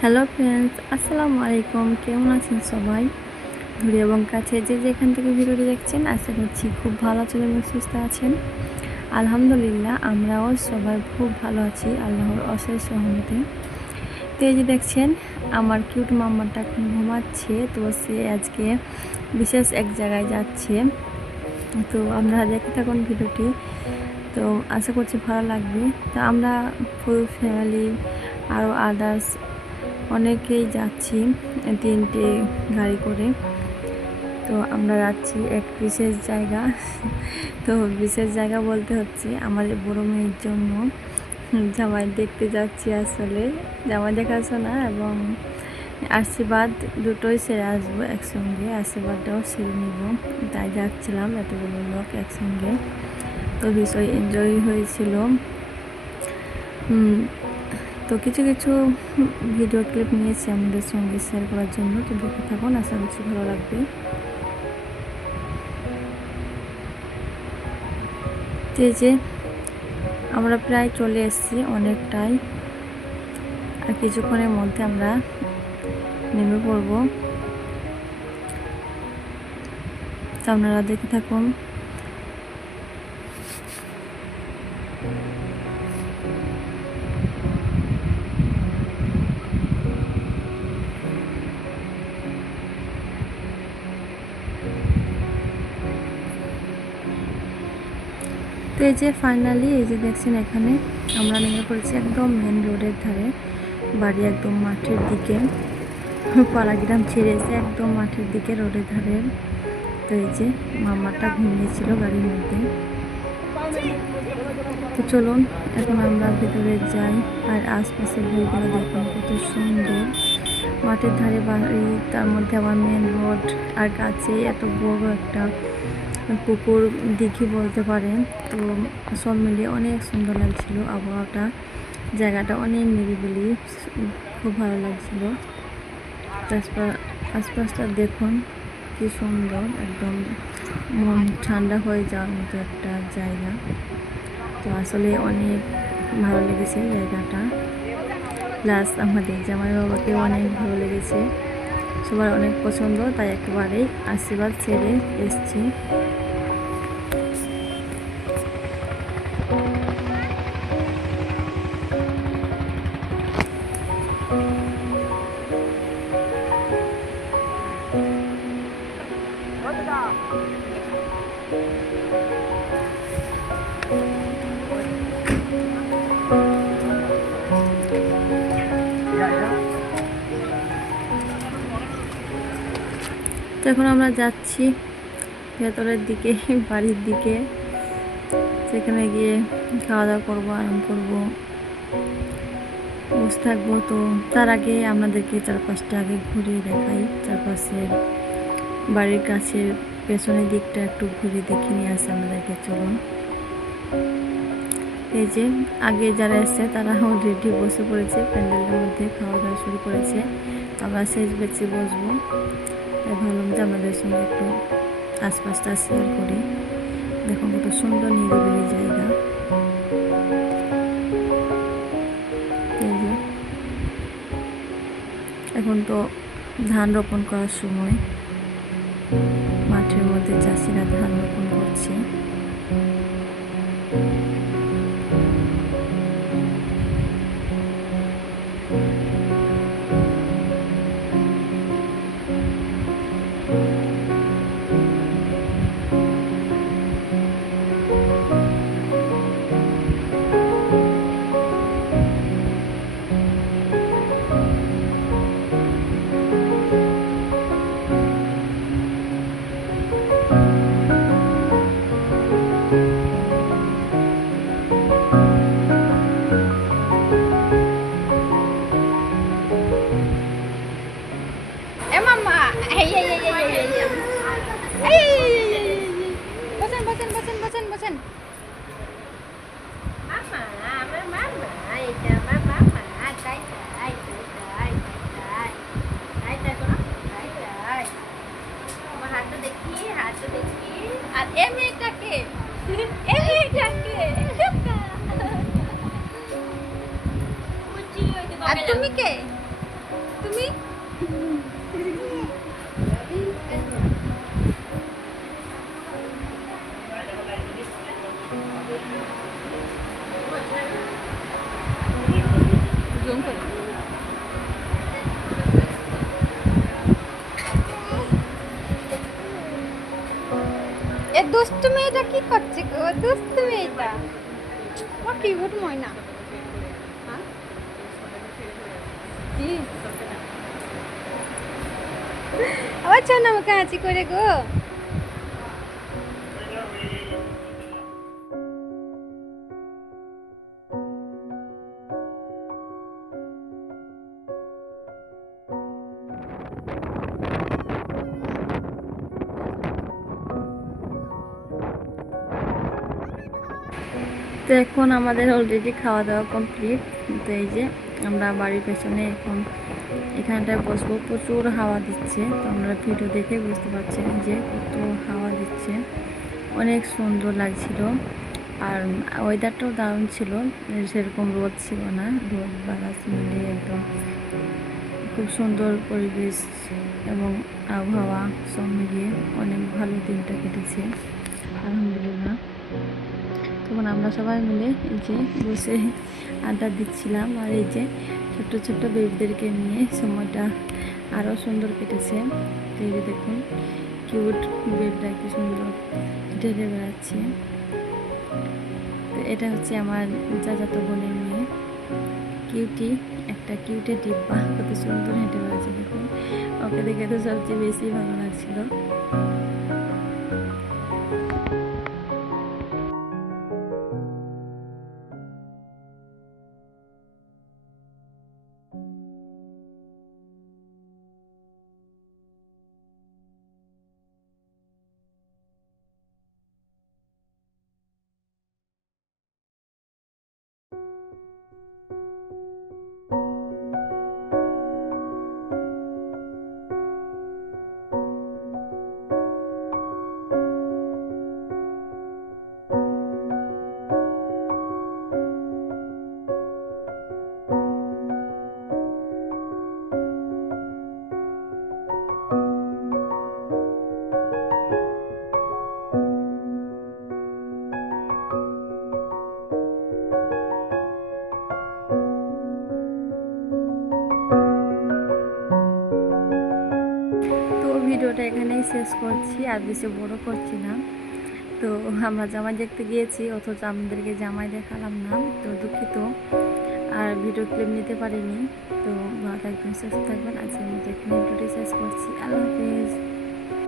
Hello friends, আসসালামু আলাইকুম। কেমন আছেন সবাই? দূরে এবং কাছে যে যেখান থেকে ভিডিওটি দেখছেন, আশা করছি খুব ভালো আছেন এবং সুস্থ আছেন। আলহামদুলিল্লাহ, আমরাও সবাই খুব ভালো আছি আল্লাহর অশেষ রহমতে। তো এই যে দেখছেন, আমার কিউট মাম্মাটা এখন ঘুমাচ্ছে। তো সে আজকে বিশেষ এক জায়গায় যাচ্ছে। তো আমরা দেখে থাকুন ভিডিওটি। তো আশা করছি ভালো লাগবে। তো আমরা ফুল ফ্যামিলি আরও আদার্স অনেকেই যাচ্ছি 3টে গাড়ি করে। তো আমরা যাচ্ছি এক বিশেষ জায়গা। তো বিশেষ জায়গা বলতে হচ্ছে আমাদের বড় মেয়ের জন্য জামাই দেখতে যাচ্ছি। আসলে জামাই দেখাশোনা এবং আশীর্বাদ দুটোই সেরে আসবো একসঙ্গে, আশীর্বাদটাও সেরে নিব। তাই যাচ্ছিলাম এতগুলো লোক একসঙ্গে। তো ভীষণ এনজয় হয়েছিল। তো কিছু কিছু ভিডিও ক্লিপ নিয়েছি আমাদের সঙ্গে শেয়ার করার জন্য। তো দেখে থাকুন, আশা করছি ভালো লাগবে। তো এই যে আমরা প্রায় চলে এসেছি অনেকটাই, আর কিছুক্ষণের মধ্যে আমরা নেমে পড়ব। তো আপনারা দেখে থাকুন। তো এই যে ফাইনালি এই যে দেখছেন, এখানে আমরা নেমে পড়েছি একদম মেন রোডের ধারে। বাড়ি একদম মাঠের দিকে, পাড়াগ্রাম ছেড়ে এসে একদম মাঠের দিকে রোডের ধারে। তো এই যে মামাটা ঘুমিয়েছিল গাড়ির মধ্যে। তো চলুন এখন আমরা ভিতরে যাই। আর আশপাশের ভিউগুলো দেখুন কত সুন্দর। মাঠের ধারে বাড়ি, তার মধ্যে আবার মেন রোড, আর কাছে এত বড় একটা পুকুর, দিঘি বলতে পারেন। তো সব মিলিয়ে অনেক সুন্দর লাগছিল আবহাওয়াটা, জায়গাটা অনেক নিরিবিলি, খুব ভালো লাগছিল। আশপাশটা দেখুন কি সুন্দর, একদম মন ঠান্ডা হয়ে যাওয়ার মতো একটা জায়গা। তো আসলে অনেক ভালো লেগেছে জায়গাটা। প্লাস আমাদের জামাই বাবাকে অনেক ভালো লেগেছে, সবার অনেক পছন্দ। তাই একেবারেই আশীর্বাদ ছেড়ে এসছি। তো এখন আমরা যাচ্ছি ভেতরের দিকে, বাড়ির দিকে। সেখানে গিয়ে খাওয়া দাওয়া করবো, আরাম করবো, বসে থাকবো। তো তার আগে আপনাদেরকে চারপাশটা আগে ঘুরিয়ে দেখাই। চারপাশের বাড়ির কাছের পেছনের দিকটা একটু ঘুরে দেখে নিয়ে আসে আমাদেরকে। চলুন। এই যে আগে যারা এসছে তারা অলরেডি বসে পড়েছে প্যান্ডেলের মধ্যে, খাওয়া দাওয়া শুরু করেছে। তো আমরা শেষ বেঁচে বসবো। তাই ভাবলাম যে আমাদের সঙ্গে একটু আশপাশটা শেয়ার করি। দেখুন কত সুন্দর নিরিবিলি জায়গা। এই যে এখন তো ধান রোপণ করার সময়, মাঠের মধ্যে চাষিরা ধান রোপণ করছে। আর এ মেয়েটাকে এ মেয়েটাকে আর তুমি কে? তুমি জুম করে এ দুষ্টু মেয়েটা কি করছে গো? দুষ্টু মেয়েটা ও কিউট ময়না। হ্যাঁ? কি আবার চল আমাকে হাঁচি করে গো। তো এখন আমাদের অলরেডি খাওয়া দাওয়া কমপ্লিট। তো এই যে আমরা বাড়ির পেছনে এখন এখানটায় বসবো, প্রচুর হাওয়া দিচ্ছে। তো আমরা ভিডিও দেখে বুঝতে পারছেন যে কত হাওয়া দিচ্ছে, অনেক সুন্দর লাগছিল। আর ওয়েদারটাও দারুণ ছিল, সেরকম রোদ ছিল না, রোদ বাতাস মিলে একদম খুব সুন্দর পরিবেশ এবং আবহাওয়া সব মিলিয়ে অনেক ভালো দিনটা কেটেছে আলহামদুলিল্লাহ। তখন আমরা সবাই মিলে এই যে বসে আড্ডা দিচ্ছিলাম, আর এই যে ছোট্ট ছোট্ট বেবিদেরকে নিয়ে সময়টা আরও সুন্দর কেটেছে। এই যে দেখুন কিউট বেবিটা কি সুন্দর ঢেলে বেড়াচ্ছে। তো এটা হচ্ছে আমার চাচাতো বোনের মেয়ে, কিউটি, একটা কিউটের ডিব্বা, কত সুন্দর হেঁটে বেড়াচ্ছে দেখুন। ওকে দেখে তো সবচেয়ে বেশি ভালো লাগছিল। ভিডিওটা এখানেই শেষ করছি, আর বেশি বড় করছি না। তো আমরা জামাই দেখতে গিয়েছি, অথচ আমাদেরকে জামাই দেখালাম না, তো দুঃখিত। আর ভিডিও ক্লিপ নিতে পারিনি। তো ভালো থাকবেন, সুস্থ থাকবেন। আজকের মতো এখানে ভিডিওটি শেষ করছি। আল্লাহ হাফিজ।